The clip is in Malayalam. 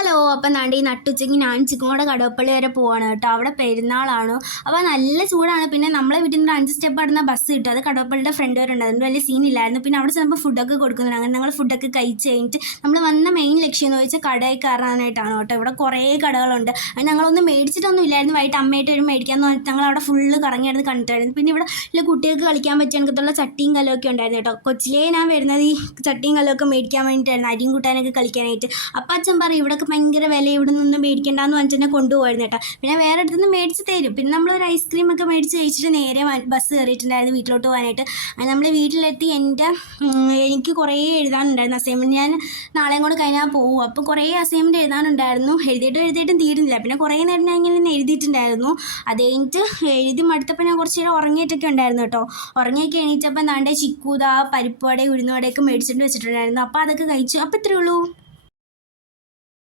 ഹലോ. അപ്പം ദാണ്ട് ഈ നട്ടുച്ചയ്ക്ക് ഞാൻ ചിക്കോടെ കടവപ്പള്ളി വരെ പോവാണ് കേട്ടോ. അവിടെ പെരുന്നാളാണ്. അപ്പോൾ നല്ല ചൂടാണ്. പിന്നെ നമ്മളെ വീട്ടിൽ നിന്ന് 5 സ്റ്റെപ്പ് അടുന്ന ബസ് കിട്ടും. അത് കടവപ്പള്ളിയുടെ ഫ്രണ്ട് വരെ ഉണ്ട്. അതുകൊണ്ട് വലിയ സീനില്ലായിരുന്നു. പിന്നെ അവിടെ ചെന്നപ്പോൾ ഫുഡൊക്കെ കൊടുക്കുന്നുണ്ട്. അങ്ങനെ ഞങ്ങൾ ഫുഡൊക്കെ കഴിച്ച് കഴിഞ്ഞിട്ട് നമ്മൾ വന്ന മെയിൻ ലക്ഷ്യം എന്ന് വെച്ചാൽ കടയിൽ കയറാനായിട്ടാണ് കേട്ടോ. ഇവിടെ കുറേ കടകളുണ്ട്. അത് ഞങ്ങളൊന്നും മേടിച്ചിട്ടൊന്നും ഇല്ലായിരുന്നു. വൈകിട്ട് അമ്മയായിട്ട് വരും മേടിക്കാമെന്ന് പറഞ്ഞിട്ട് ഞങ്ങൾ അവിടെ ഫുള്ള് കറങ്ങിയായിരുന്നു കണ്ടിട്ടായിരുന്നു. പിന്നെ ഇവിടെ കുട്ടികൾക്ക് കളിക്കാൻ പറ്റിയ കണക്കത്തുള്ള ചട്ടിയും കല്ലൊക്കെ ഉണ്ടായിരുന്നു കേട്ടോ. കൊച്ചിലേ ഞാൻ വരുന്നത് ഈ ചട്ടിയും കല്ലൊക്കെ മേടിക്കാൻ വേണ്ടിയിട്ടായിരുന്നു, അരിയും കൂട്ടാനൊക്കെ കളിക്കാനായിട്ട്. അപ്പം അച്ഛൻ പറയും ഇവിടെയൊക്കെ ഭയങ്കര വില, ഇവിടെ നിന്നും മേടിക്കേണ്ടെന്ന് പറഞ്ഞിട്ട് തന്നെ കൊണ്ടുപോയിരുന്നു കേട്ടോ. പിന്നെ വേറെ അടുത്തുനിന്ന് മേടിച്ച് തരും. പിന്നെ നമ്മളൊരു ഐസ്ക്രീമൊക്കെ മേടിച്ച് കഴിച്ചിട്ട് നേരെ ബസ് കയറിയിട്ടുണ്ടായിരുന്നു വീട്ടിലോട്ട് പോകാനായിട്ട്. നമ്മൾ വീട്ടിലെത്തി എനിക്ക് കുറേ എഴുതാനുണ്ടായിരുന്നു അസൈൻമെൻറ്റ്. ഞാൻ നാളെയും കൂടെ കഴിഞ്ഞാൽ പോകും. അപ്പോൾ കുറേ അസൈൻമെൻറ്റ് എഴുതാനുണ്ടായിരുന്നു. എഴുതിയിട്ടും തീരുന്നില്ല. പിന്നെ കുറേ നേരം ഞാൻ ഇങ്ങനെ എഴുതിയിട്ടുണ്ടായിരുന്നു. അത് കഴിഞ്ഞിട്ട് എഴുതി മടുത്തപ്പോൾ ഞാൻ കുറച്ച് നേരം ഉറങ്ങിയിട്ടൊക്കെ ഉണ്ടായിരുന്നു കേട്ടോ. ഉറങ്ങിയൊക്കെ എണീറ്റപ്പോൾ നാണ്ടേ ചിക്കൂത പരിപ്പുവട ഉഴുന്നുവടയൊക്കെ മേടിച്ചിട്ട് വെച്ചിട്ടുണ്ടായിരുന്നു. അപ്പോൾ അതൊക്കെ കഴിച്ചു. അപ്പോൾ ഇത്രയേ ഉള്ളൂ.